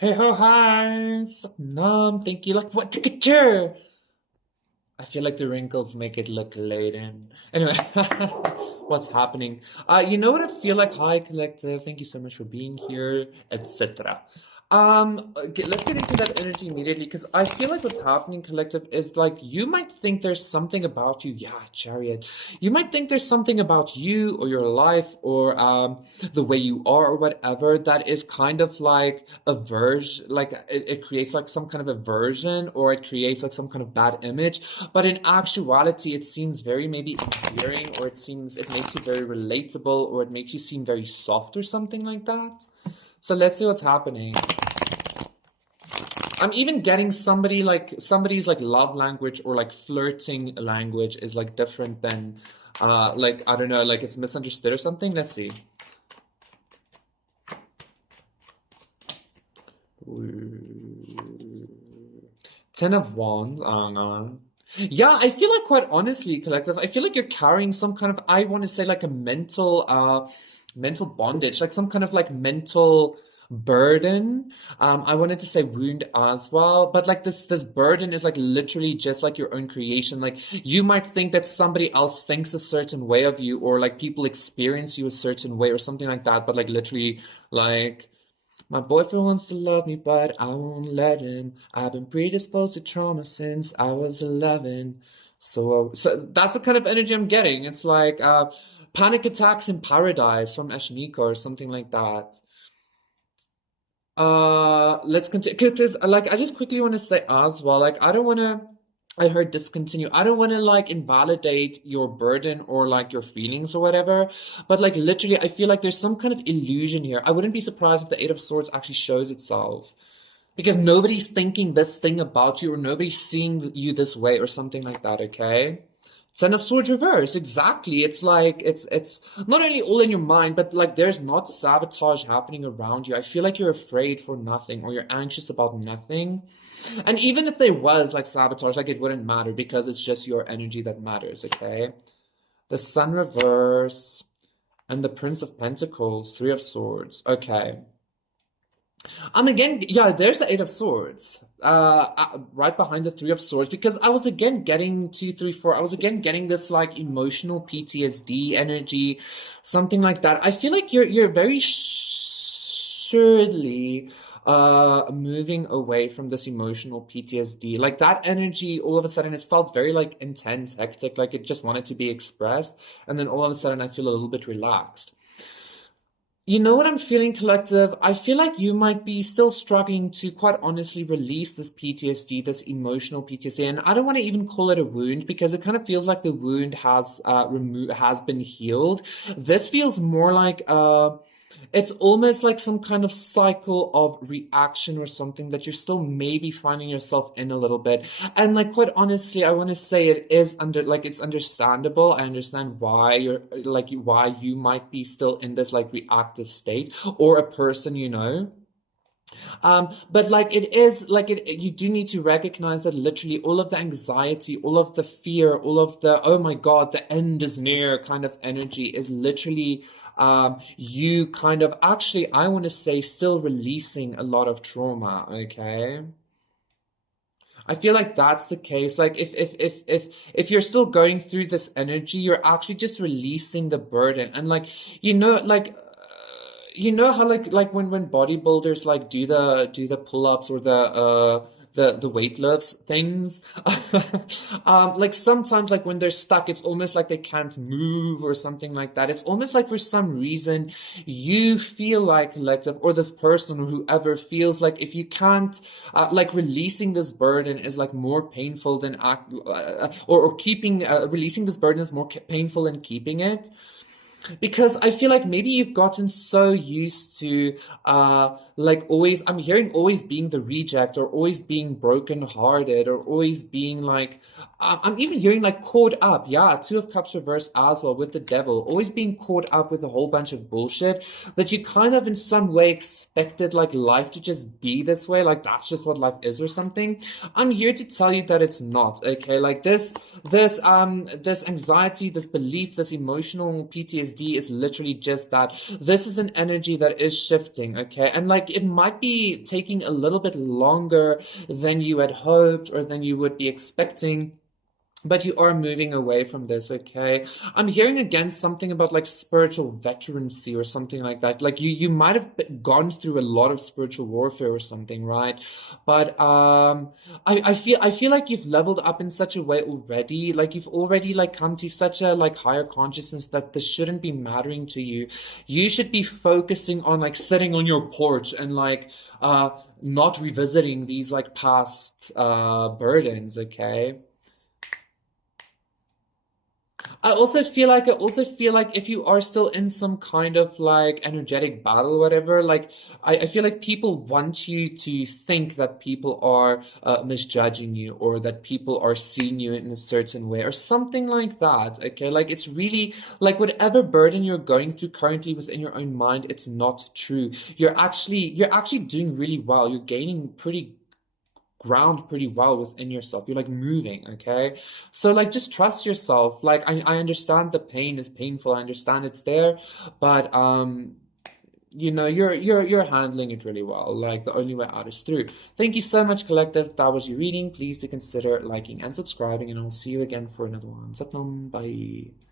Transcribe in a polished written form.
Hey ho hi, Satnam, thank you. Like what temperature? I feel like the wrinkles make it look laden. Anyway, what's happening? You know what I feel like? Hi, collective. Thank you so much for being here, etc. Okay, let's get into that energy immediately because I feel like what's happening, collective, is like you might think there's something about you. Yeah, chariot. You might think there's something about you or your life or the way you are or whatever that is kind of like aversion, like it creates like some kind of aversion or it creates like some kind of bad image. But in actuality, it seems very maybe endearing, or it makes you very relatable, or it makes you seem very soft or something like that. So let's see what's happening. I'm even getting somebody's like love language or like flirting language is like different than like I don't know, like it's misunderstood or something. Let's see. Ten of Wands. Yeah, I feel like quite honestly, collective, I feel like you're carrying some kind of, I want to say like a mental bondage, like some kind of like mental burden. I wanted to say wound as well, but like this burden is like literally just like your own creation. Like you might think that somebody else thinks a certain way of you, or like people experience you a certain way or something like that, but like literally like my boyfriend wants to love me, but I won't let him. I've been predisposed to trauma since I was 11. So that's the kind of energy I'm getting. It's like panic attacks in paradise from Ashniko or something like that. Let's continue. Because like I just quickly want to say as well, like I don't want to. I heard discontinue. I don't want to like invalidate your burden or like your feelings or whatever, but like literally, I feel like there's some kind of illusion here. I wouldn't be surprised if the Eight of Swords actually shows itself because nobody's thinking this thing about you or nobody's seeing you this way or something like that, okay? Ten of Swords reverse, exactly. It's like it's not only all in your mind, but like there's not sabotage happening around you. I feel like you're afraid for nothing or you're anxious about nothing. And even if there was like sabotage, like it wouldn't matter because it's just your energy that matters, okay? The Sun reverse and the Prince of Pentacles, Three of Swords. Okay. Again, yeah, there's the Eight of Swords. Right behind the Three of Swords, because I was again getting two, three, four. I was again getting this like emotional PTSD energy, something like that. I feel like you're very surely moving away from this emotional PTSD. Like that energy, all of a sudden, it felt very like intense, hectic, like it just wanted to be expressed, and then all of a sudden, I feel a little bit relaxed. You know what I'm feeling, collective? I feel like you might be still struggling to quite honestly release this PTSD, this emotional PTSD. And I don't want to even call it a wound because it kind of feels like the wound has been healed. This feels more like it's almost like some kind of cycle of reaction or something that you're still maybe finding yourself in a little bit. And like quite honestly, I want to say it is it's understandable. I understand why why you might be still in this like reactive state or a person, you know. But like it is like you do need to recognize that literally all of the anxiety, all of the fear, all of the oh my God, the end is near kind of energy is literally you kind of actually, I want to say, still releasing a lot of trauma, okay? I feel like that's the case. Like if you're still going through this energy, you're actually just releasing the burden. And like you know how like when bodybuilders like do the pull-ups or the weight lifts things like sometimes like when they're stuck it's almost like they can't move or something like that. It's almost like for some reason you feel like collective or this person or whoever feels like if you can't like releasing this burden is like more painful than or keeping releasing this burden is more painful than keeping it, because I feel like maybe you've gotten so used to like always, I'm hearing always being the reject or always being brokenhearted or always being like I'm even hearing like caught up. Yeah, Two of Cups reverse as well with the devil, always being caught up with a whole bunch of bullshit that you kind of in some way expected like life to just be this way, like that's just what life is or something. I'm here to tell you that it's not, okay? Like this anxiety, this belief, this emotional PTSD PTSD is literally just that. This is an energy that is shifting, okay? And like it might be taking a little bit longer than you had hoped or than you would be expecting. But you are moving away from this, okay? I'm hearing again something about like spiritual veterancy or something like that. Like you might have gone through a lot of spiritual warfare or something, right? But I feel like you've leveled up in such a way already. Like you've already like come to such a like higher consciousness that this shouldn't be mattering to you. You should be focusing on like sitting on your porch and like not revisiting these like past burdens, okay? I also feel like if you are still in some kind of like energetic battle or whatever, like I feel like people want you to think that people are misjudging you or that people are seeing you in a certain way or something like that. Okay, like it's really like whatever burden you're going through currently within your own mind, it's not true. You're actually doing really well. You're gaining pretty ground pretty well within yourself. You're like moving, okay? So like just trust yourself. Like I understand the pain is painful. I understand it's there, but you're handling it really well. Like the only way out is through. Thank you so much, collective. That was your reading. Please do consider liking and subscribing, and I'll see you again for another one. Satnam, bye.